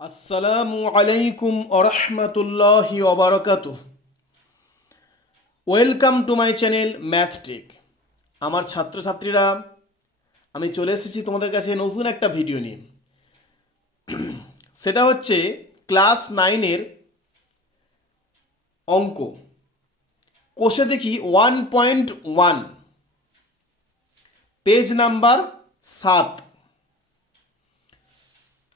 আসসালামু আলাইকুম আরহামাতুল্লাহি ওবারাকাতুহ। Welcome to my channel Mathtech. আমার ছাত্রছাত্রীরা, আমি চলে এসেছি তোমাদের কাছে নতুন একটা ভিডিও নিয়ে। সেটা হচ্ছে ক্লাস 9-এর অঙ্ক। কোষে দেখি 1.1, পেজ নাম্বার 7।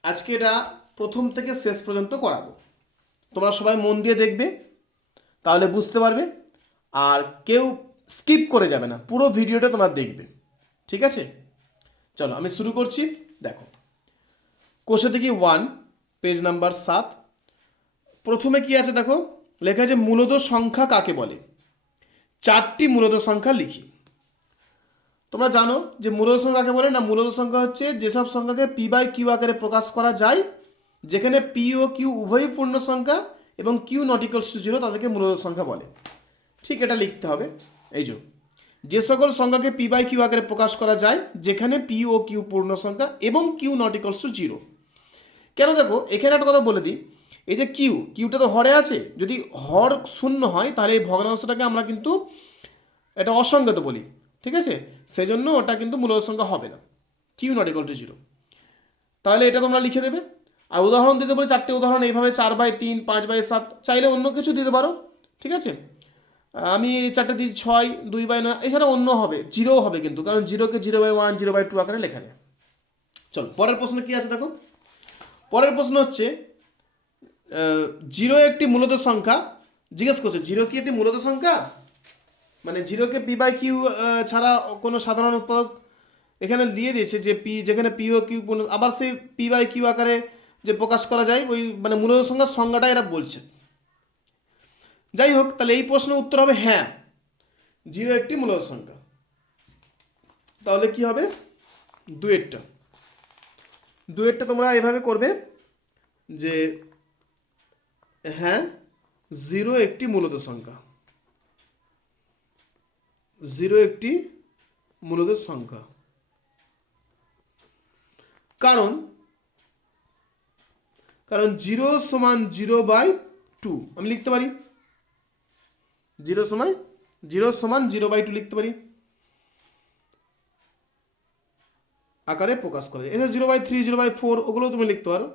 আজকে এটা প্রথম থেকে শেষ পর্যন্ত করাবো। তোমরা সবাই মন দিয়ে দেখবে, তাহলে বুঝতে পারবে। আর কেউ স্কিপ করে যাবে না, পুরো ভিডিওটা তোমরা দেখবে, ঠিক আছে? চলো আমি শুরু করছি। দেখো, কোষে দেখি 1, পেজ নাম্বার 7। প্রথমে কি আছে দেখো, লেখা আছে মূলদ সংখ্যা কাকে বলে। 4টি মূলদ সংখ্যা লিখি। তোমরা জানো যে মূলদ সংখ্যা কাকে বলে না? মূলদ সংখ্যা হচ্ছে যেসব সংখ্যাকে পি বাই কিউ আকারে প্রকাশ করা যায়, যেখানে পি ও কিউ উভয়ই পূর্ণ সংখ্যা এবং কিউ নট ইকুয়ালস টু 0, তাদেরকে মূলদ সংখ্যা বলে। ঠিক, এটা লিখতে হবে। এই যে সকল সংখ্যাকে পি বাই কিউ আকারে প্রকাশ করা যায়, যেখানে পি ও কিউ পূর্ণ সংখ্যা এবং কিউ নট ইকুয়ালস টু 0। কেন দেখো, এখানে একটা কথা বলে দিই, এই যে কিউটা তো হরে আছে, যদি হর শূন্য হয় তাহলে এই ভগ্নাংশটাকে আমরা কিন্তু এটা অসংগত বলি, ঠিক আছে? সেই জন্য ওটা কিন্তু মূলদ সংখ্যা হবে না, কিউ নট ইকুয়াল টু 0। তাহলে এটা তোমরা লিখে দেবে। আর উদাহরণ দিতে পারি 4টে উদাহরণ, এইভাবে 4/3, 5/7, চাইলে অন্য কিছু দিতে পারো, ঠিক আছে? আমি 4টে দিই 6, 2/9, এছাড়া অন্য হবে, 0 হবে কিন্তু, কারণ 0কে 0/1, 0/2 আকারে লেখা যায়। চলো পরের প্রশ্ন কি আছে দেখো। পরের প্রশ্ন হচ্ছে 0 একটি মূলদ সংখ্যা। জিজ্ঞেস করছে 0 কি একটি মূলদ সংখ্যা, মানে 0কে পি বাই কিউ ছাড়া কোনো সাধারণ উৎপাদক এখানে দিয়ে দিয়েছে যে পি, যেখানে পি ও কিউ পূর্ণ, আবার সেই পি বাই কিউ আকারে যে প্রকাশ করা যায়, ওই মানে মূলদ সংখ্যার সংজ্ঞাটা এরা বলছে। যাই হোক, তাহলে এই প্রশ্নের উত্তর হবে হ্যাঁ, 0 একটি মূলদ সংখ্যা। তাহলে কি হবে, দুয়েরটা তোমরা এভাবে করবে যে হ্যাঁ 0 একটি মূলদ সংখ্যা, 0 একটি মূলদ সংখ্যা। কারণ 0 সমান 0/2 আমি লিখতে পারি, 0 সমান 0/2 লিখতে পারি, আকারে প্রকাশ করা যায়। এছাড়া 0/3, 0/4 ওগুলো তুমি লিখতে পারো,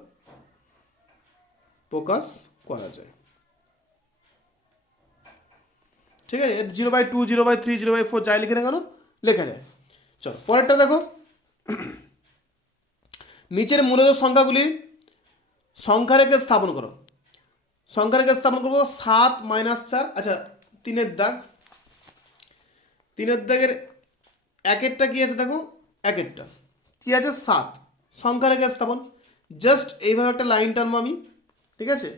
প্রকাশ করা যায়, ঠিক আছে? 0/2, 0/3, 0/4 যাই লিখে না কেন লেখা যায়। চলো পরেরটা দেখো, নিচের মূলদ সংখ্যাগুলি সংখ্যা রেখে স্থাপন করো। সংখ্যা রেখে স্থাপন করবো 7 - 4। আচ্ছা, 3-এর দাগের একেরটা কি আছে দেখো, একেরটা কি আছে 7, সংখ্যা রেখে স্থাপন। জাস্ট এইভাবে একটা লাইন টানবো আমি, ঠিক আছে?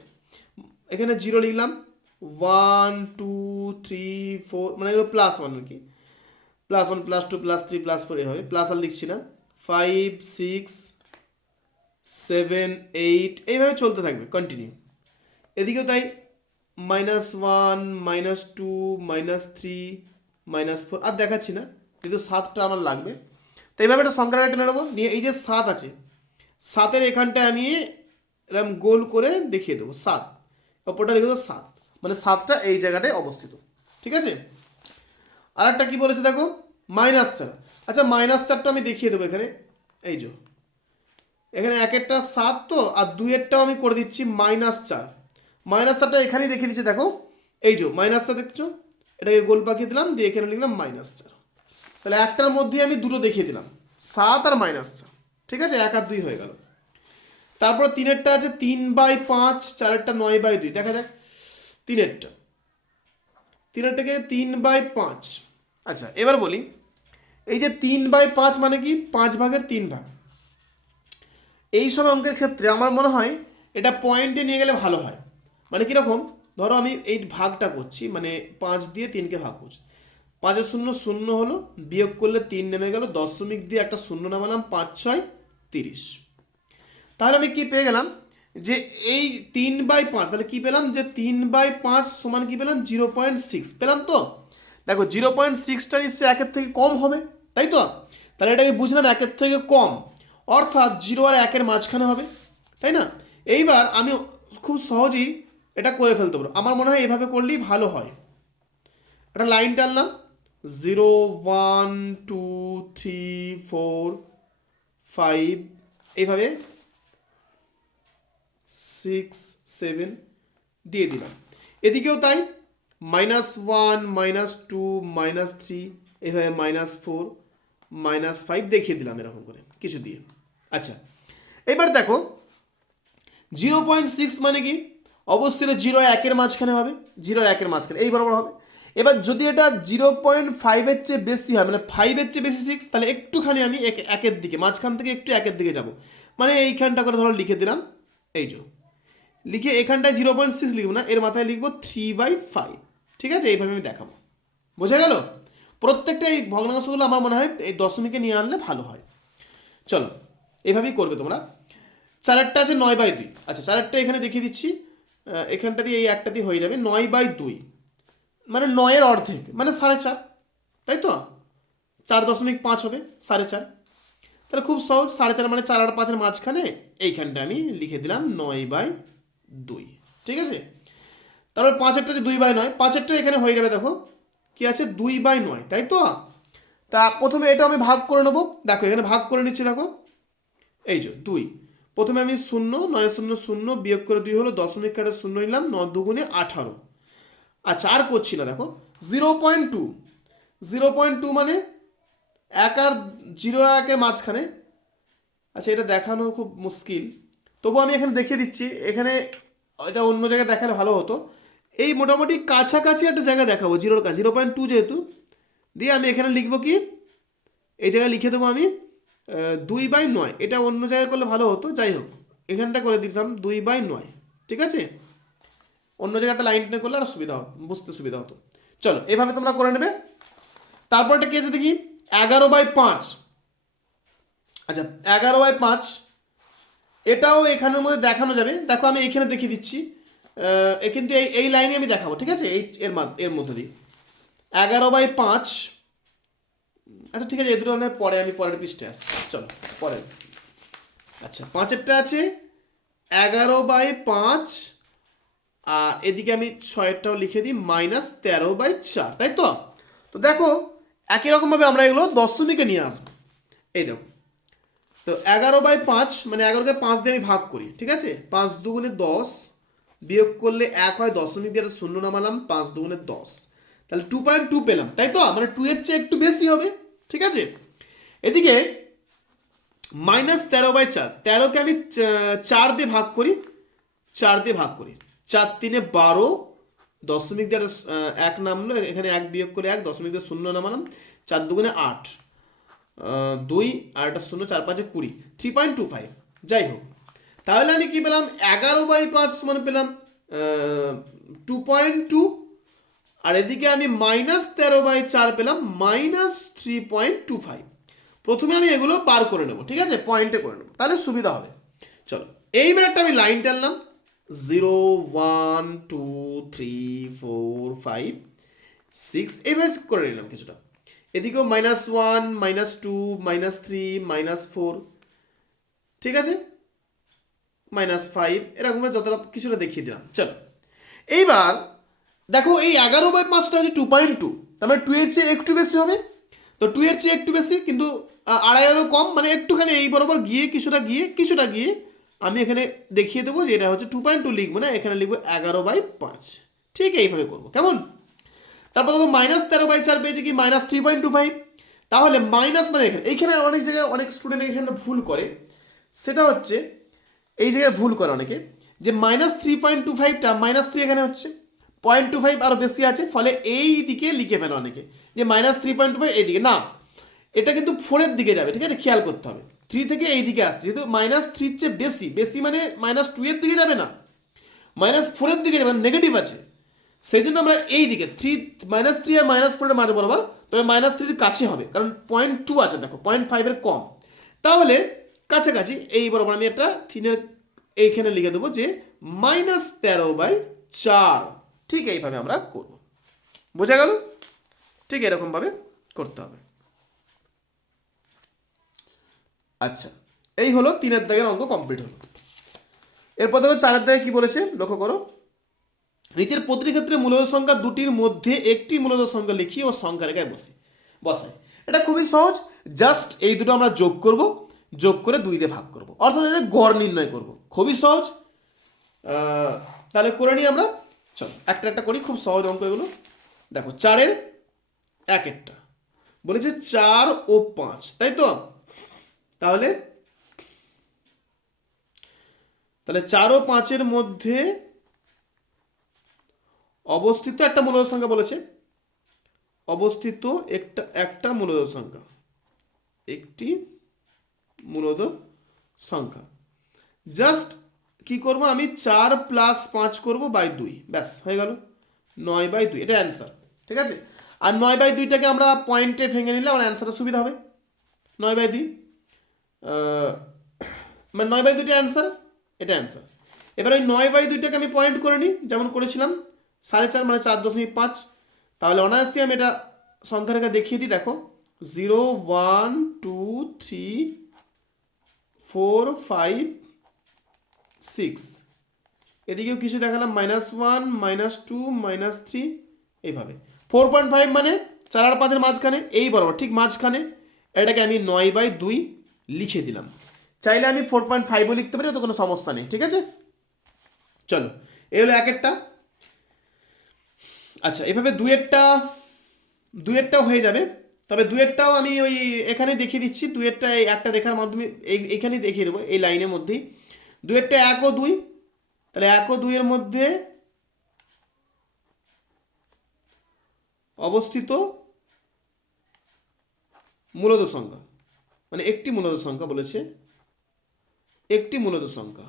এখানে 0 লিখলাম, 1 2 3 4, মানে এগুলো +1 আর কি, +1 +2 +3 +4 এভাবে, প্লাস আর লিখছি না। 5 6 7 8 এইভাবে চলতে থাকবে কন্টিনিউ। এদিকেও তাই, -1 -2 -3 -4 আর দেখাচ্ছি না, কিন্তু 7টা আমার লাগবে। তো এইভাবে একটা সংখ্যা টেনে নেবো, নিয়ে এই যে 7 আছে, 7-এর এখানটায় আমি এরকম গোল করে দেখিয়ে দেবো 7, ওপরটা লিখে দেবো 7, মানে 7টা এই জায়গাটায় অবস্থিত, ঠিক আছে? আর একটা কি বলেছে দেখো, -4। আচ্ছা, -4টা আমি দেখিয়ে দেবো এখানে, এই যে এখানে একেরটা 7 তো, আর 2-এরটাও আমি করে দিচ্ছি -4। -4টা এখানেই দেখিয়ে দিচ্ছি দেখো, এই যে -4 দেখছো, এটাকে গোল পাকিয়ে দিলাম, দিয়ে এখানে লিখলাম -4। তাহলে একটার মধ্যে আমি দুটো দেখিয়ে দিলাম, 7 আর -4, ঠিক আছে? 1 আর 2 হয়ে গেল। তারপর 3-এরটা আছে 3/5, 4-এরটা 9/2, দেখা যাক। 3-এরটাকে 3/5। আচ্ছা, এবার বলি, এই যে 3/5 মানে কি, 5 ভাগের 3 ভাগ। এই সব অঙ্কের ক্ষেত্রে আমার মনে হয় এটা পয়েন্টে নিয়ে গেলে ভালো হয়। মানে কীরকম, ধরো আমি এই ভাগটা করছি, মানে 5 দিয়ে 3কে ভাগ করছি, 5-এর 0 0 হলো, বিয়োগ করলে 3 নেমে গেল, দশমিক দিয়ে একটা 0 নামালাম, 5 6 30। তাহলে আমি কি পেয়ে গেলাম, যে এই 3/5, তাহলে কি পেলাম, যে 3/5 সমান কি পেলাম, 0.6 পেলাম। তো দেখো 0.6টা নিশ্চয়ই 1-এর থেকে কম হবে, তাই তো? তাহলে এটা আমি বুঝলাম 1-এর থেকে কম, অর্থাৎ 0 আর 1-এর মাঝখানে হবে, তাই না? এইবার আমি খুব সহজেই এটা করে ফেলতে পারবো। আমার মনে হয় এভাবে করলেই ভালো হয়। একটা লাইন টানলাম, 0 1 2 3 4 5, এইভাবে 6 7 দিয়ে দিলাম। এদিকেও তাই, -1 -2 -3, এইভাবে -4 -5 দেখিয়ে দিলাম এরকম করে কিছু দিয়ে। আচ্ছা, এবার দেখো 0.6 মানে কি? অবশ্যই এটা 0 আর 1-এর মাঝখানে হবে, 0 আর 1-এর মাঝখানে এই বরাবর হবে। এবার যদি এটা 0.5-এর চেয়ে বেশি হয়, মানে 5-এর চেয়ে বেশি 6, তাহলে একটুখানি আমি একের দিকে, মাঝখান থেকে একটু একের দিকে যাব, মানে এইখানটা করে ধরো লিখে দিলাম, এই যে লিখে এখানটায় 0.6 লিখবো না, এর মাথায় লিখবো 3/5। ঠিক আছে, এইভাবে আমি দেখাবো। বোঝা গেল? প্রত্যেকটা এই ভগ্নাংশগুলো আমার মনে হয় এই দশমিকে নিয়ে আনলে ভালো হয়। চলো, এইভাবেই করবে তোমরা। 4-এরটা আছে 9/2। আচ্ছা, 4-এরটা এখানে দেখিয়ে দিচ্ছি, এখানটা দিয়ে এই একটা দিয়ে হয়ে যাবে 9/2, মানে 9-এর অর্ধেক মানে 4.5, তাই তো? 4.5 হবে 4.5। তাহলে খুব সহজ, 4.5 মানে 4 আর 5-এর মাঝখানে এইখানটা আমি লিখে দিলাম 9/2। ঠিক আছে, তারপর 5-এরটা যে 2/9, 5-এরটা এখানে হয়ে যাবে, দেখো কি আছে 2/9, তাই তো? তা প্রথমে এটা আমি ভাগ করে নেবো, দেখো এখানে ভাগ করে নিচ্ছি, দেখো এই যে 2। প্রথমে আমি 0 9 0 0 বিয়োগ করে 2 হলো, দশমিক কাটে 0 নিলাম, 9 2 18। আচ্ছা, আর করছি না, দেখো 0.2, 0.2 মানে 1 আর 0 আর 1-এর মাঝখানে। আচ্ছা, এটা দেখানো খুব মুশকিল, তবু আমি এখানে দেখিয়ে দিচ্ছি। এখানে এটা অন্য জায়গায় দেখালে ভালো হতো। এই মোটামুটি কাছাকাছি একটা জায়গা দেখাবো, 0-এর কাছে 0.2 যেহেতু, দিয়ে আমি এখানে লিখবো কি, এই জায়গায় লিখে দেবো আমি 2/9। এটা অন্য জায়গায় করলে ভালো হতো, যাই হোক এখানটা করে দিতাম 2/9। ঠিক আছে, অন্য জায়গাটা লাইন টেনে করলে আর সুবিধা হতো, বুঝতে সুবিধা হতো। চলো, এভাবে তোমরা করে নেবে। তারপরটা কি আছে দেখি, 11/5। আচ্ছা, 11/5 এটাও এখানের মধ্যে দেখানো যাবে। দেখো আমি এখানে দেখিয়ে দিচ্ছি, কিন্তু এই লাইনে আমি দেখাবো। ঠিক আছে, এর মধ্যে দিয়ে 11/5। আচ্ছা ঠিক আছে, এই দুটো পরে আমি পরের পৃষ্ঠে আসছি। চলো পরে। আচ্ছা, 5-এরটা আছে 11/5, আর এদিকে আমি 6-এরটাও লিখে দিই -13/4, তাই তো? তো দেখো একই রকমভাবে আমরা এগুলো দশমিকে নিয়ে আসবো। এই দেখো, তো 11/5 মানে 11-কে 5 দিয়ে আমি ভাগ করি। ঠিক আছে, 5 2 10, বিয়োগ করলে 1 হয়, দশমিক দিয়ে 0 নামালাম, 5 2 10, তাহলে 2.2 পেলাম, তাই তো? মানে 2-এর চেয়ে একটু বেশি হবে। ঠিক আছে, এদিকে -13/4, 13-কে আমি 4 দিয়ে ভাগ করি, 4 দিয়ে ভাগ করি, 4 3 12, দশমিক দিয়ে 1 নামলো, এখানে 1 বিয়োগ করে 1, দশমিক দিয়ে 0 নামালাম, 4 2 8, 2 আর একটা 0, 4 5 20, 3.25। যাই হোক, তাহলে আমি কি পেলাম, 11/5 সমান পেলাম 2.2, আর এদিকে আমি -13/4 পেলাম -3.25। প্রথমে আমি এগুলো পার করে নেব, ঠিক আছে, পয়েন্টে করে নেব, তাহলে সুবিধা হবে। চলো, এইবার একটা আমি লাইন টানলাম, 0 1 2 3 4 5 6, এইভাবে করে নিলাম কিছুটা। এদিকেও -1 -2 -3 -4, ঠিক আছে, -5, এরকম যতটা কিছুটা দেখিয়ে দিলাম। চলো, এইবার দেখো এই 11/5টা হচ্ছে 2.2, তার মানে 2-এর চেয়ে একটু বেশি হবে। তো 2-এর চেয়ে একটু বেশি, কিন্তু আড়াইয়েরও কম, মানে একটুখানি এই বরাবর গিয়ে কিছুটা গিয়ে আমি এখানে দেখিয়ে দেবো যে এটা হচ্ছে 2.2 লিখবো না, এখানে লিখবো 11/5। ঠিক এইভাবে করবো, কেমন? তারপর দেখো -13/4 পেয়েছে কি, -3.25। তাহলে মাইনাস মানে এইখানে অনেক জায়গায় অনেক স্টুডেন্ট এখানে ভুল করে, সেটা হচ্ছে এই জায়গায় ভুল করে অনেকে, যে -3.25টা -3 এখানে হচ্ছে, 0.25 আরও বেশি আছে, ফলে এই দিকে লিখে ফেলে অনেকে যে -3.25 এই দিকে না, এটা কিন্তু 4-এর দিকে যাবে। ঠিক আছে, খেয়াল করতে হবে, 3 থেকে এই দিকে আসছে, যেহেতু -3-এর চেয়ে বেশি, বেশি মানে -2-এর দিকে যাবে না, -4-এর দিকে যাবে, নেগেটিভ আছে, সেই জন্য আমরা এই দিকে -3 আর -4-এর মাঝে বরাবর, তবে -3-এর কাছে হবে, কারণ 0.2 আছে, দেখো 0.5-এর কম, তাহলে কাছাকাছি এই বরাবর আমি একটা 3-এর এইখানে লিখে দেবো যে -13/4। ঠিক এইভাবে আমরা করব, বোঝা গেল? ঠিক এরকমভাবে করতে হবে। আচ্ছা, এই হলো 3-এর দাগের অঙ্ক কমপ্লিট হলো। এরপর দেখো 4 দাগে কি বলেছে লক্ষ্য করো, নিচের প্রতিটি ক্ষেত্রে মূলদ সংখ্যা দুটির মধ্যে একটি মূলদ সংখ্যা লিখি ও সংখ্যা রেখায় বসাই। এটা খুবই সহজ, জাস্ট এই দুটো আমরা যোগ করব, যোগ করে 2 দিয়ে ভাগ করব, অর্থাৎ এদের গড় নির্ণয় করব। খুবই সহজ। তাহলে করে নিই আমরা, চলো একটা একটা করি, খুব সহজ অঙ্ক এগুলো। দেখো 4-এর একটা বলেছে 4 ও 5, তাই তো? তাহলে 4 ও 5-এর মধ্যে অবস্থিত একটা মূলদ সংখ্যা বলেছে, অবস্থিত একটা মূলদ সংখ্যা, একটি মূলদ সংখ্যা। জাস্ট কি করব আমি, 4 + 5 করব বাই 2, ব্যাস হয়ে গেল 9/2, এটা অ্যান্সার। ঠিক আছে, আর 9/2টাকে আমরা পয়েন্টে ভেঙে নিলে আমার অ্যান্সারটা সুবিধা হবে। 9/2 মানে 9/2টা অ্যান্সার, এটা অ্যান্সার। এবার ওই 9/2টাকে আমি পয়েন্ট করে নিই, যেমন করেছিলাম 4.5 মানে 4.5। তাহলে অনায়াসে আমি এটা সংখ্যা রেখা দেখিয়ে দিই, দেখো 0 1 2 3 4 5 6, এদিকেও কিছু দেখালাম -1 -2 -3, এইভাবে 4.5 মানে 4 আর 5-এর মাঝখানে, এই বরাবর ঠিক মাঝখানে, এটাকে আমি 9/2 লিখে দিলাম। চাইলে আমি 4.5ও লিখতে পারি, তো কোনো সমস্যা নেই। ঠিক আছে, চলো এই হলো একটা। আচ্ছা, এভাবে দুয়েরটাও হয়ে যাবে, তবে দুয়েরটাও আমি ওই এখানে দেখিয়ে দিচ্ছি। দুয়েরটা এই একটা রেখার মাধ্যমে এইখানেই দেখিয়ে দেবো, এই লাইনের মধ্যেই। দুয়েরটা 1 ও 2, তাহলে 1 ও 2-এর মধ্যে অবস্থিত মূলদ সংখ্যা, মানে একটি মূলদ সংখ্যা বলেছে, একটি মূলদ সংখ্যা।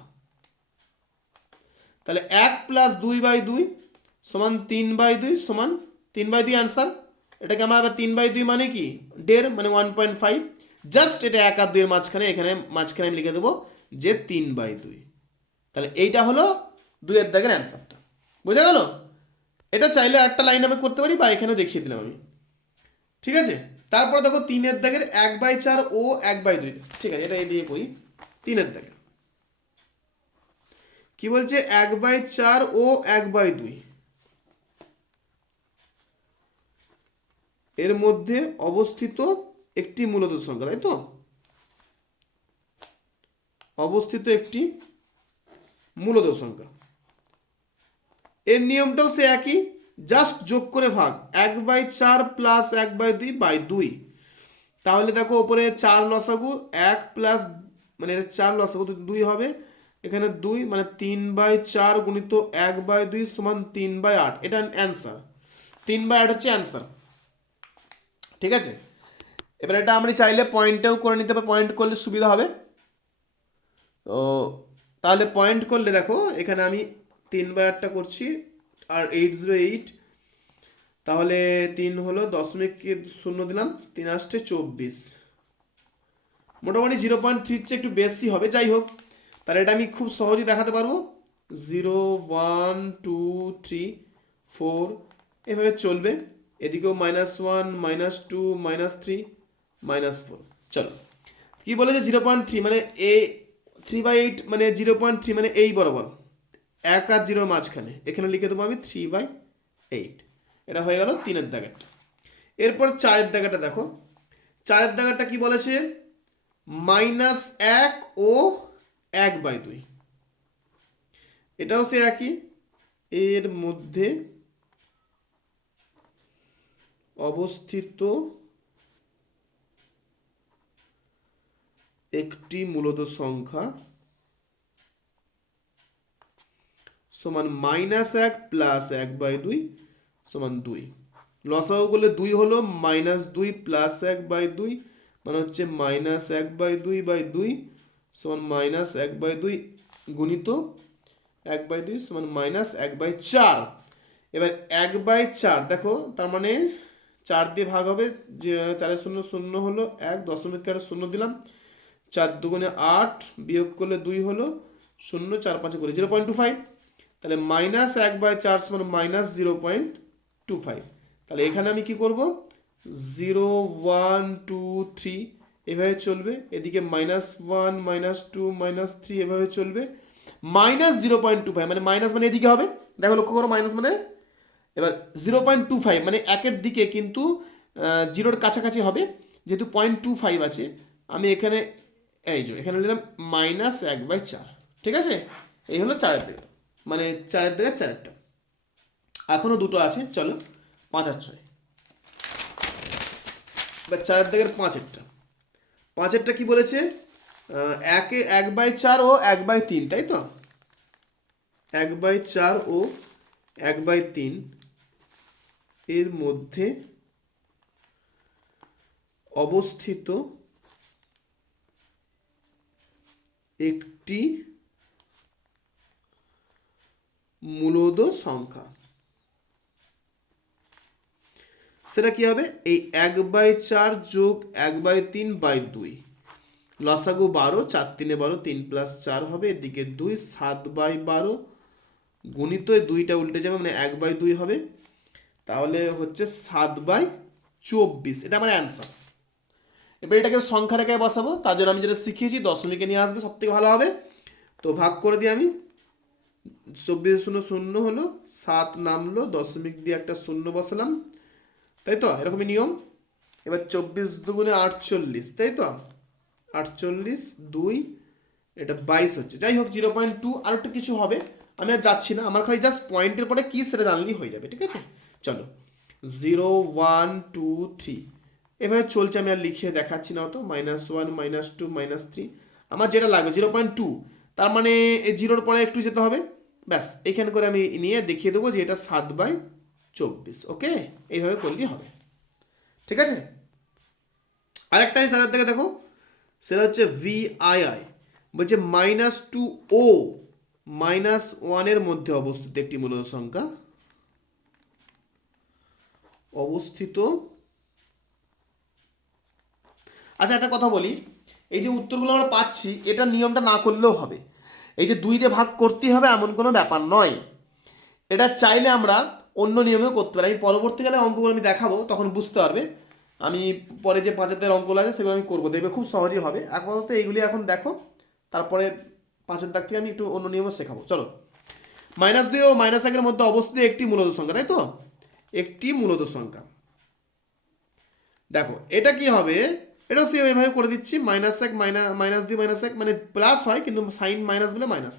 তাহলে 1 + 2/2 সমান 3/2 সমান 3/2 অ্যান্সার। এটাকে আমরা আবার 3/2 মানে কি 1.5 মানে 1.5, জাস্ট এটা 1 আর 2-এর মাঝখানে, এখানে মাঝখানে আমি লিখে দেবো যে 3/2। তাহলে এইটা হলো 2-এর দাগের অ্যান্সারটা, বোঝা গেল? এটা চাইলে একটা লাইন আমি করতে পারি, বা এখানে দেখিয়ে দিলাম আমি। ঠিক আছে, তারপর দেখো 3-এর দাগের 1/4 ও 1/2, ঠিক আছে, এটা এই দিয়ে করি। 3-এর দাগের কি বলছে, 1/4 ও 1/2 এর মধ্যে অবস্থিত একটি মূলদ সংখ্যা, তাই তো? অবস্থিত একটি মূলদ সংখ্যা, এর নিয়মটাও সে একই, জাস্ট যোগ করে ভাগ, 1/4 + 1/2/2। তাহলে দেখো ওপরে 4 লসাগু, 1 প্লাস মানে এটা 4 লসাগু 2 হবে, এখানে 2 মানে 3/4 গুণিত 1/2 সমান 3/8, এটা অ্যান্সার। 3/8 হচ্ছে অ্যান্সার। ঠিক আছে, এবার এটা আমরা চাইলে পয়েন্টেও করে নিতে পারি, পয়েন্ট করলে সুবিধা হবে। তো তাহলে পয়েন্ট করলে দেখো এখানে আমি 3/8টা করছি, আর 808, তাহলে 3 হলো 0.0 দিলাম, 3 আসছে 24, মোটামুটি 0.3 চেয়ে একটু বেশি হবে, যাই হোক। তাহলে এটা আমি খুব সহজেই দেখাতে পারবো, 0 1 2 3 4 এভাবে চলবে, এদিকেও -1 -2 -3 -4। চলো কি বলেছে, 0.3 মানে 3/8 মানে 0.3 মানে এই বরাবর 1 আর 0-র মাঝখানে, এখানে লিখে দেবো আমি 3/8। এটা হয়ে গেল 3-এর দাগেরটা। এরপর 4-এর দাগেরটা দেখো, 4-এর দাগেরটা কি বলেছে, -1 ও 1/2, এটাও সে একই, এর মধ্যে অবস্থিত একটি মূলদ সংখ্যা সমান -1 + 1/2 সমান 2। লসাগু করলে 2 হলো, -2 + 1/2 মানে হচ্ছে -1/2/2 সমান -1/2 গুণিত 1/2 সমান -1/4। এবার 1/4 দেখো, তার মানে 4 দিয়ে ভাগ হবে, যে 4 শূন্য শূন্য হলো 1, 0.0 দিলাম, 4 2 8, বিয়োগ করলে 2 হলো 0, 4 5 করে 0.25, তাহলে -1/4 সমান -0.25। তাহলে এখানে আমি কি করব, 0 1 2 3 এভাবে চলবে, এদিকে -1 -2 -3 এভাবে চলবে, -0.25 মানে মাইনাস মানে এদিকে হবে, দেখো লক্ষ্য করো মাইনাস মানে এবার 0.25 মানে একের দিকে কিন্তু জিরোর কাছাকাছি হবে, যেহেতু 0.25 আছে আমি এখানে এই যে এখানে নিলাম -1/4, ঠিক আছে? এই হলো 4-এর দিকে, মানে 4-এর দিকে 4-এরটা। এখনও দুটো আছে, চলো 5 আর 6, এবার 4-এর দিকের 5-এরটা। 5-এরটা কি বলেছে? 1/4 ও 1/3, তাই তো? 1/4 ও 1/3 এর মধ্যে অবস্থিত একটি মূলদ সংখ্যা, সেটা কি হবে? এই 1/4 যোগ 1/3/2, লসাগু 12, 4 3 12, 3 + 4 হবে, এদিকে 2, 7/12 গুণিত এই 2টা উল্টে যাবে মানে 1/2 হবে, তাহলে হচ্ছে 7/24, এটা আমার অ্যান্সার। এবার এটাকে সংখ্যা রেখায় বসাবো, তার জন্য আমি যেটা শিখিয়েছি দশমিকে নিয়ে আসবে, সব থেকে ভালো হবে। তো ভাগ করে দিই আমি, 24 হলো, 7 নামলো, দশমিক দিয়ে একটা শূন্য বসালাম, তাই তো? এরকমই নিয়ম। এবার 24 দুগুণে 48, তাই তো? 48 2, এটা 22 হচ্ছে। যাই হোক 0.2 আর একটু কিছু হবে, আমি আর যাচ্ছি না, আমার খালি জাস্ট পয়েন্টের পরে কি সেটা জানলেই হয়ে যাবে, ঠিক আছে? চলো 0 1 2 3 এভাবে চলছে, আমি আর লিখে দেখাচ্ছি না, তো -1 -2 -3 আমার যেটা লাগবে 0.2, তার মানে এই জিরোর পরে একটু যেতে হবে, ব্যাস এখানে করে আমি নিয়ে দেখিয়ে দেবো যে এটা 7/24। ওকে, এইভাবে করলেই হবে, ঠিক আছে? আরেকটা হিসাবের থেকে দেখো, সেটা হচ্ছে VII, বলছে -2 ও -1 এর মধ্যে অবস্থিত একটি মূলদ সংখ্যা অবস্থিত। আচ্ছা একটা কথা বলি, এই যে উত্তরগুলো আমরা পাচ্ছি এটা নিয়মটা না করলেও হবে, এই যে 2 দিয়ে ভাগ করতেই হবে এমন কোনো ব্যাপার নয়, এটা চাইলে আমরা অন্য নিয়মেও করতে পারি। আমি পরবর্তীকালে অঙ্কগুলো আমি দেখাবো, তখন বুঝতে পারবে। আমি পরে যে 5-এর অঙ্কগুলো আছে সেগুলো আমি করবো, দেখবে খুব সহজেই হবে। আপাতত এইগুলি এখন দেখো, তারপরে 5-এর দাগ থেকে আমি একটু অন্য নিয়মও শেখাবো। চলো, -2 ও -1 মধ্যে অবস্থিত একটি মূলদ সংখ্যা, তাই তো? একটি মূলদ সংখ্যা, দেখো এটা কি হবে, এটাও সেম এভাবে করে দিচ্ছি, -1 -2 -1 মানে প্লাস হয় কিন্তু সাইন মাইনাস বলে মাইনাস,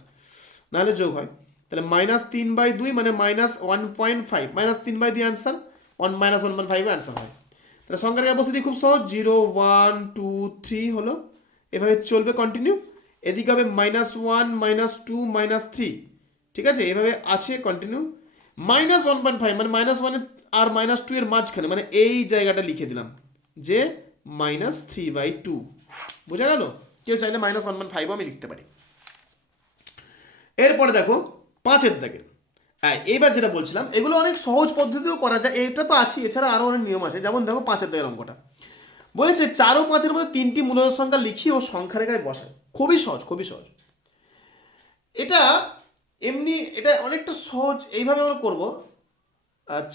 নাহলে যোগ হয়, তাহলে -3/2 মানে -1.5, -3/2 অ্যান্সার, 1 অ্যান্সার হয়। তাহলে সংখ্যার অবস্থিতি খুব সহজ, 0 1 2 3 হলো, এভাবে চলবে কন্টিনিউ, এদিকে হবে -1 -2 -3, ঠিক আছে? এভাবে আছে কন্টিনিউ, -1.5 মানে -1 আর -2 এর মাঝখানে, মানে এই জায়গাটা লিখে দিলাম যে -3/2, বোঝা গেল? কেউ চাইলে -1.5 আমি লিখতে পারি। এরপরে দেখো 5-এর দাগের, হ্যাঁ এইবার যেটা বলছিলাম এগুলো অনেক সহজ পদ্ধতিও করা যায়, এটা তো আছে, এছাড়া আরও অনেক নিয়ম আছে। যেমন দেখো 5-এর দাগের অঙ্কটা বলেছে 4 ও 5-এর মধ্যে 3টি মূলদ সংখ্যা লিখি ও সংখ্যা রেখায় বসায়, খুবই সহজ, খুবই সহজ এটা। এমনি এটা অনেকটা সহজ, এইভাবে আমরা করবো,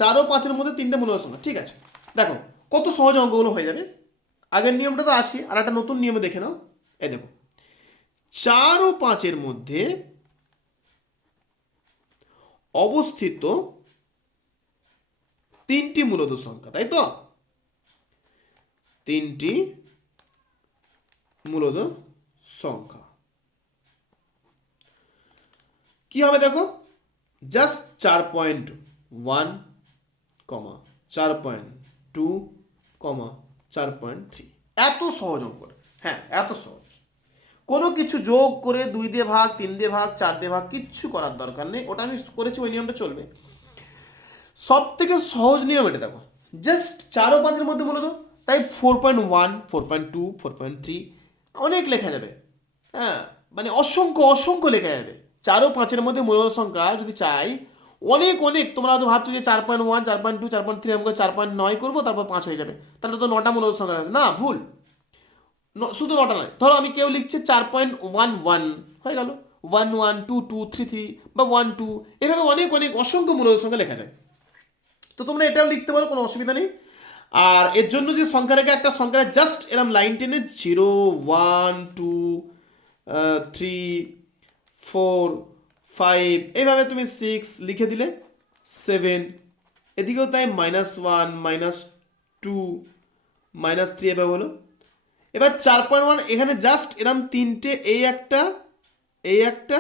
4 ও 5-এর মধ্যে 3টে মূলদ সংখ্যা, ঠিক আছে? দেখো কত সহজ অঙ্কগুলো হয়ে যাবে। আগের নিয়মটা তো আছে, আর একটা নতুন নিয়মে দেখে নাও। এই দেখো 4 ও 5-এর মধ্যে অবস্থিত 3টি মূলদ সংখ্যা, তাই তো? 3টি মূলদ সংখ্যা কি হবে দেখো, জাস্ট 4.1, 4.2, 4.3, এত সহজ অঙ্ক, হ্যাঁ এত সহজ, কোনো কিছু যোগ করে 2 দিয়ে ভাগ, 3 দিয়ে ভাগ, 4 দিয়ে ভাগ কিচ্ছু করার দরকার নেই, ওটা আমি করেছি, ওই নিয়মটা চলবে। সব থেকে সহজ নিয়ম এটা দেখো, জাস্ট 4 ও 5-এর মধ্যে বলে দাও, তাই 4.1 4.2 4.3 অনেক লেখা যাবে, হ্যাঁ মানে অসংখ্য অসংখ্য লেখা যাবে। 4 ও 5-এর মধ্যে মূলদ সংখ্যা যদি চাই, অনেক অনেক, তোমরা হয়তো ভাবছো যে 4.1 4.2 4.3 আমাকে 4.9 করবো তারপর 5 হয়ে যাবে, তাহলে তো 9টা মূলদ সংখ্যা আছে, না ভুল, শুধু 9টা নয়। ধরো আমি কেউ লিখছে 4.11 হয়ে গেল, 1 1 2 2 3 3 বা 1 2, এভাবে অনেক অনেক অসংখ্য মূলদ সংখ্যা লেখা যায়। তো তোমরা এটাও লিখতে পারো, কোনো অসুবিধা নেই। আর এর জন্য যে সংখ্যা রেখে একটা সংখ্যা জাস্ট এরম লাইন টেনে 0 1 2 3 4 5, এইভাবে তুমি 6 লিখে দিলে, 7, এদিকেও তাই -1 -2 -3 এভাবে হলো। এবার 4.1 এখানে জাস্ট এরম তিনটে, এই একটা, এই একটা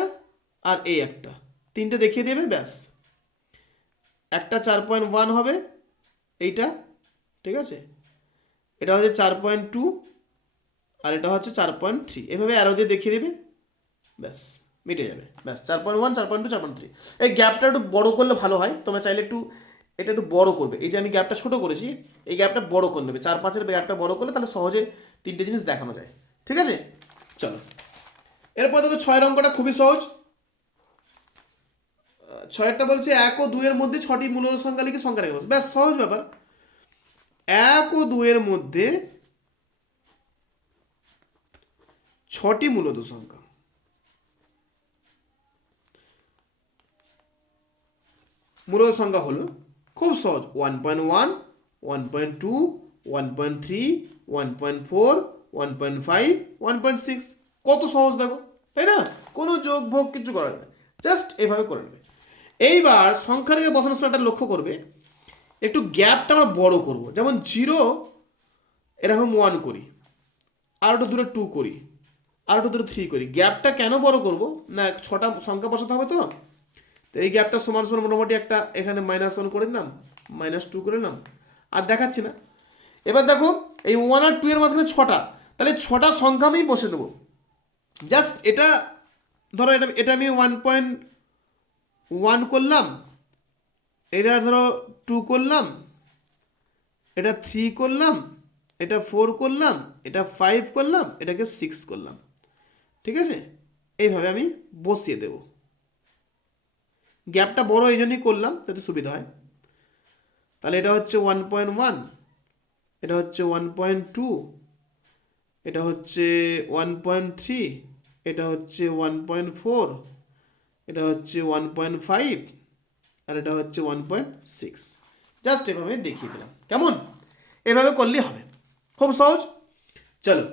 আর এই একটা, তিনটে দেখিয়ে দেবে, ব্যাস। একটা 4.1 হবে এইটা, ঠিক আছে, এটা হচ্ছে 4.2 আর এটা হচ্ছে 4.3, এভাবে অ্যারো দিয়ে দেখিয়ে দেবে, ব্যাস মিটে যাবে, ব্যাস। 4.1 4.2 4.3। এই গ্যাপটা একটু বড় করলে ভালো হয়, তোমরা চাইলে একটু এটা একটু বড় করবে। এই যে আমি গ্যাপটা ছোট করেছি, এই গ্যাপটা বড় করে নেবে, 4-5-এর গ্যাপটা বড় করলে তাহলে সহজে তিনটে জিনিস দেখানো যায়, ঠিক আছে। চলো এরপর দেখো 6 অঙ্কটা খুবই সহজ। 6টা বলছে 1 ও 2 এর মধ্যে 6টি মূলদ সংখ্যা লিখে সংখ্যা রেখে বসে, ব্যাস সহজ ব্যাপার। 1 ও 2 এর মধ্যে 6টি মূলদ সংখ্যা, মূলদ সংখ্যা হলো খুব সহজ, 1.1 1.2 1.3 1.4 1.5 1.6, কত সহজ দেখো, তাই না? কোনো যোগ ভোগ কিছু করার নেই, জাস্ট এভাবে করে নেবে। এইবার সংখ্যা রেখে বসানোর সময় একটা লক্ষ্য করবে, একটু গ্যাপটা আমরা বড় করব, যেমন 0 এরকম 1 করি, আর একটু দূরে 2 করি, আর একটু দূরে 3 করি। গ্যাপটা কেন বড় করব না, 6টা সংখ্যা বসাতে হবে তো, তো এই গ্যাপটা সমান সমান মোটামুটি একটা এখানে -1 করে দিলাম, -2 করে নিলাম, আর দেখাচ্ছি না। এবার দেখো এই 1 আর 2 এর মাঝখানে 6টা, তাহলে 6টা সংখ্যা আমি বসে দেবো। জাস্ট এটা ধরো, এটা আমি 1.1 করলাম, এটা ধরো 2 করলাম, এটা 3 করলাম, এটা 4 করলাম, এটা 5 করলাম, এটাকে 6 করলাম, ঠিক আছে। এইভাবে আমি বসিয়ে দেব। গ্যাপটা বড় এই জন্যই করলাম যাতে সুবিধা হয়। তাহলে এটা হচ্ছে 1.1, এটা হচ্ছে 1.2, এটা হচ্ছে 1.3, এটা হচ্ছে 1.4, এটা হচ্ছে 1.5 আর এটা হচ্ছে 1.6। জাস্ট এভাবে দেখিয়ে দিলাম, কেমন? এভাবে করলেই হবে, খুব সহজ। চলো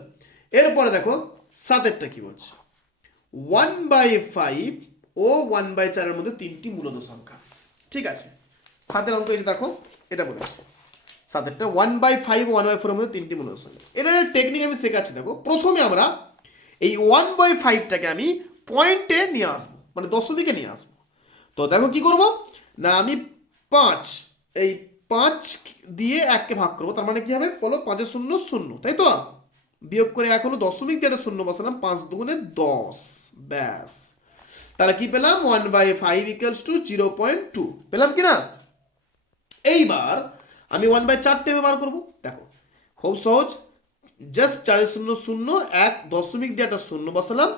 এরপরে দেখো 7এরটা কি বলছে, 1/5 ও 1/4 এর মধ্যে 3টি মূলদ সংখ্যা, ঠিক আছে। 7এর অঙ্ক এই যে দেখো, এটা বলেছে 7এরটা 1/5 ও 1/4 এর মধ্যে 3টি মূলদ সংখ্যা। এটা টেকনিক আমি শেখাচ্ছি। দেখো প্রথমে আমরা এই 1/5টাকে আমি পয়েন্টে নিয়ে আসবো, মানে দশমিকে নিয়ে আসবো। তো দেখো কি করব না, আমি 5, এই 5 দিয়ে 1কে ভাগ করবো, তার মানে কি হবে বলো, 5 এর 0 0, তাই তো, বিয়োগ করে 1 হলো, দশমিক দিয়ে 0 বসালাম, 5 দুগুণে 10, ব্যাস। তাহলে কি পেলাম, 1/5 = 0.2 পেলাম কি না। এইবার আমি 1/4 টেপে বার করবো, দেখো খুব সহজ, জাস্ট 4 এর 0 0, 1 দশমিক দিয়ে একটা 0 বসালাম,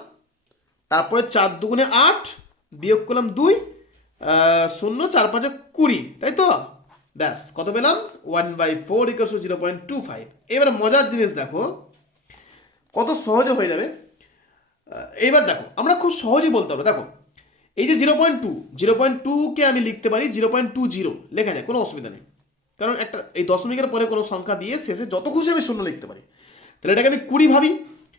তারপরে 4 দুগুণে 8, বিয়োগ করলাম 2, 0 4 5 20, তাই তো, ব্যাস কত পেলাম, 1/4 = 0.25। এবার মজার জিনিস দেখো, কত সহজে হয়ে যাবে। এইবার দেখো আমরা খুব সহজেই বলতে পারবো, দেখো এই যে 0.2কে আমি লিখতে পারি 0.20 লেখা যায়, কোনো অসুবিধা নেই, কারণ একটা এই দশমিকের পরে কোনো সংখ্যা দিয়ে শেষে যত খুশি আমি 0 লিখতে পারি। তাহলে এটাকে আমি 20 ভাবি,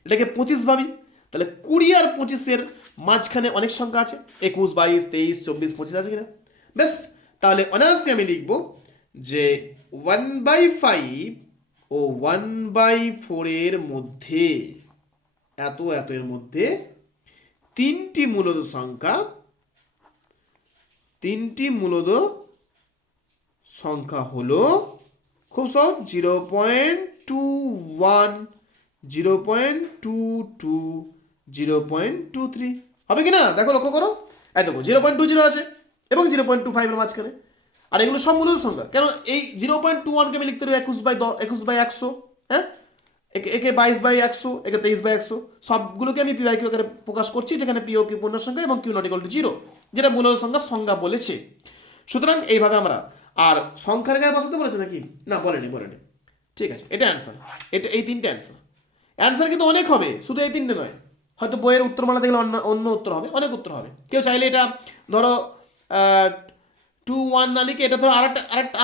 এটাকে 25 ভাবি, তাহলে 20 আর 25-এর মাঝখানে অনেক সংখ্যা আছে, 21 22 23 24 25 আছে কিনা, বেশ। তাহলে অনায়াসে আমি লিখব যে 1/5 ও 1/4 এর মধ্যে, এত এর মধ্যে 3টি মূলদ সংখ্যা, 3টি মূলদ সংখ্যা হলো খুব সহজ, 0.21 0.22 0.23 হবে কিনা দেখো, লক্ষ্য করো, এই দেখো 0.20 আছে এবং 0.25 এর মাঝখানে, আর এগুলো সব মূলদ সংখ্যা। কেন এই 0.21কে আমি লিখতে পারি 21/100, হ্যাঁ, একে 22/100, একে 23/100, সবগুলোকে আমি PQ আকারে প্রকাশ করছি, যেখানে PQ পূর্ণ সংখ্যা এবং Q ≠ 0, যেটা মূলদ সংখ্যা বলেছে। সুতরাং এইভাবে আমরা, আর সংখ্যার গায়ে বসাতে বলেছে নাকি না, বলেনি, ঠিক আছে, এটা অ্যান্সার, এটা এই 3টে অ্যান্সার কিন্তু অনেক হবে, শুধু এই 3টে নয়, হয়তো বইয়ের উত্তরমালা দেখলে অন্য উত্তর হবে, অনেক উত্তর হবে। কেউ চাইলে এটা ধরো 2 1 না লিখে এটা ধরো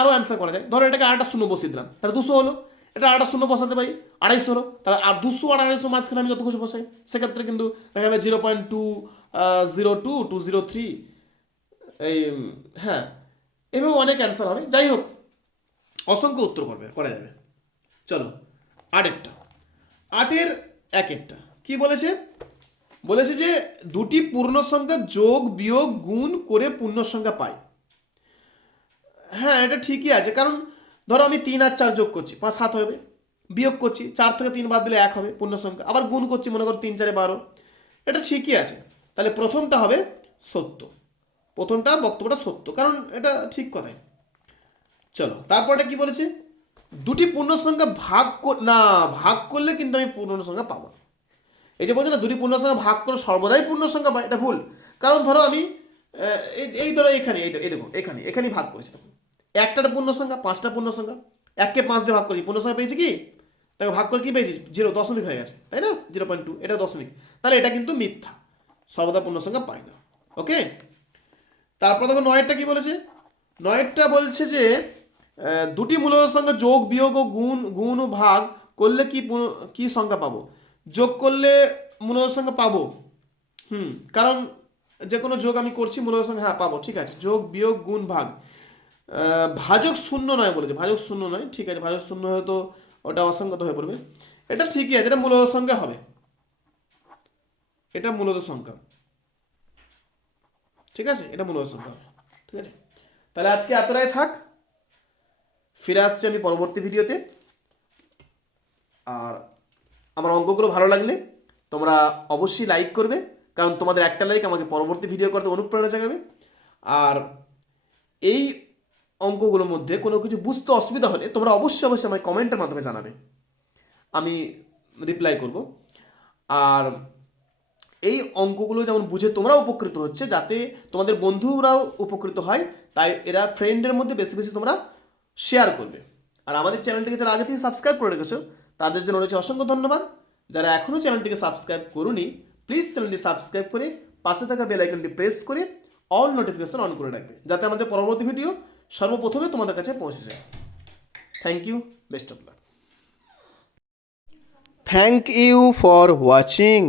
আরও অ্যান্সার করা যায়, ধরো এটাকে আরেকটা 0 বসিয়ে দিলাম, তাহলে 200 হলো, এটা আরেকটা 0 বসাতে পারি, 250 হলো, তাহলে আর 200 আর 250 মাঝখানে আমি যত খুশি বসাই, সেক্ষেত্রে কিন্তু দেখা যাবে 0.2 02, 203, এই হ্যাঁ, এভাবে অনেক অ্যান্সার হবে। যাই হোক, অসংখ্য উত্তর করা যাবে। চলো আটেরটা, আটের একেরটা কি বলেছে? বলেছে যে দুটি পূর্ণ সংখ্যা যোগ বিয়োগ গুণ করে পূর্ণ সংখ্যা পাই। হ্যাঁ, এটা ঠিকই আছে, কারণ ধরো আমি 3 আর 4 যোগ করছি, 5 7 হবে। বিয়োগ করছি, 4 থেকে 3 বাদ দিলে 1 হবে পূর্ণ সংখ্যা। আবার গুণ করছি, মনে করো 3 4 12, এটা ঠিকই আছে। তাহলে প্রথমটা হবে সত্য, প্রথমটা বক্তব্যটা সত্য, কারণ এটা ঠিক কথাই। চলো তারপরটা কি বলেছে? দুটি পূর্ণ সংখ্যা ভাগ করলে কিন্তু আমি পূর্ণ সংখ্যা পাবো না। এই যে বলছে না, দুটি পূর্ণ সংখ্যা ভাগ করে সর্বদাই পূর্ণ সংখ্যা পাই, এটা ভুল। কারণ ধরো আমি এই ধরো এখানে, এই দেখো এখানে ভাগ করেছি, দেখো একটা পূর্ণ সংখ্যা, 5টা পূর্ণ সংখ্যা, 1কে 5 দিয়ে ভাগ করেছি, পূর্ণ সংখ্যা পেয়েছি কি? দেখো ভাগ করে কি পেয়েছি? 0, দশমিক হয়ে গেছে, তাই না? 0.2, এটা দশমিক, তাহলে এটা কিন্তু মিথ্যা, সর্বদা পূর্ণ সংখ্যা পাই না। ওকে, তারপর দেখো 9টা কি বলেছে? 9টা বলছে যে দুটি মূলদ সংখ্যা যোগ বিয়োগ ও গুণ ও ভাগ করলে কি সংখ্যা পাবো? যোগ করলে মূলদ সংখ্যা পাবো। কারণ যে কোনো যোগ আমি করছি, মূলদ সংখ্যা হ্যাঁ পাবো, ঠিক আছে। যোগ বিয়োগ গুণ ভাগ, ভাজক শূন্য নয় বলেছে, ভাজক শূন্য নয়, ঠিক আছে। ভাজক শূন্য হয়তো ওটা অসংখ্যত হয়ে পড়বে, এটা ঠিকই আছে, এটা মূলদ সংখ্যা হবে, এটা মূলদ সংখ্যা, ঠিক আছে, এটা মূলদ সংখ্যা হবে, ঠিক আছে। তাহলে আজকে এতটাই থাক, ফিরে আসছি আমি পরবর্তী ভিডিওতে। আর আমার অঙ্কগুলো ভালো লাগলে তোমরা অবশ্যই লাইক করবে, কারণ তোমাদের একটা লাইক আমাকে পরবর্তী ভিডিও করতে অনুপ্রেরণা জাগাবে। আর এই অঙ্কগুলোর মধ্যে কোনো কিছু বুঝতে অসুবিধা হলে তোমরা অবশ্যই আমাকে কমেন্টের মাধ্যমে জানাবে, আমি রিপ্লাই করব। আর এই অঙ্কগুলো যেমন বুঝে তোমরা উপকৃত হচ্ছে, যাতে তোমাদের বন্ধুরাও উপকৃত হয়, তাই এরা ফ্রেন্ডের মধ্যে বেশি বেশি তোমরা শেয়ার করবে। আর আমাদের চ্যানেলটিকে যারা আগে থেকে সাবস্ক্রাইব করে রেখেছো তাদের জন্য রয়েছে অসংখ্য ধন্যবাদ। যারা এখনও চ্যানেলটিকে সাবস্ক্রাইব করুনি, প্লিজ চ্যানেলটি সাবস্ক্রাইব করে পাশে থাকা বেল আইকনটি প্রেস করে অল নোটিফিকেশন অন করে রাখবে, যাতে আমাদের পরবর্তী ভিডিও সর্বপ্রথমে তোমাদের কাছে পৌঁছে যায়। Thank you, best of luck. Thank you for watching.